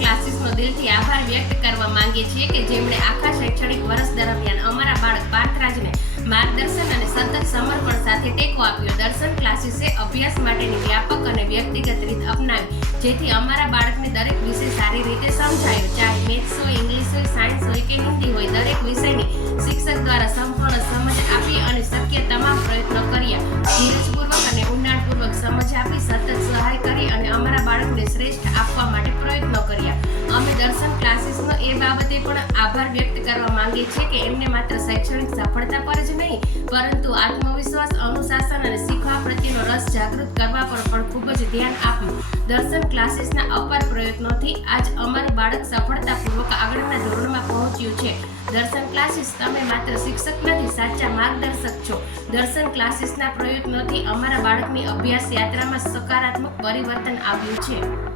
ક્લાસીસનો દિલથી આભાર વ્યક્ત કરવા માંગીએ છીએ કે જેમણે આખા શૈક્ષણિક વર્ષ દરમિયાન અમારા બાળક પાર્થરાજને માર્ગદર્શન અને સતત સમર્પણ સાથે ટેકો આપ્યો. દર્શન ક્લાસીસે અભ્યાસ માટેની વ્યાપક અને વ્યક્તિગત રીત અપનાવી જેથી અમારા બાળકને દરેક વિષય સારી રીતે સમજાયો. ચાહે મેથ્સ હોય, ઇંગ્લિશ હોય, સાયન્સ હોય કે હિન્દી હોય, દરેક વિષયની શિક્ષક દ્વારા સંપૂર્ણ સમજ આપી અને શક્ય તમામ પ્રયત્નો કર્યા. ધીરજપૂર્વક અને ઊંડાણપૂર્વક સમજ આપી, સતત સહાય કરી અને અમારા બાળકને શ્રેષ્ઠ આપવા માટે પ્રયત્નો કર્યા. અમે દર્શન ક્લાસીસનો એ બાબતે પણ આભાર વ્યક્ત કરવા માંગીએ છીએ કે એમને માત્ર શૈક્ષણિક સફળતા પર જ નહીં પરંતુ આત્મવિશ્વાસ, અનુશાસન અને શીખવા પ્રત્યેનો રસ જાગૃત કરવા પર પણ ખૂબ જ ધ્યાન આપ્યું. દર્શન ક્લાસીસના અપાર પ્રયત્નોથી આજ અમારું બાળક સફળતાપૂર્વક આગળના ધોરણમાં પહોંચ્યું છે. દર્શન ક્લાસીસ, તમે માત્ર શિક્ષક નથી, સાચા માર્ગદર્શક છો. દર્શન ક્લાસીસના પ્રયત્નોથી અમારા બાળકની અભ્યાસ યાત્રામાં સકારાત્મક પરિવર્તન આવ્યું છે.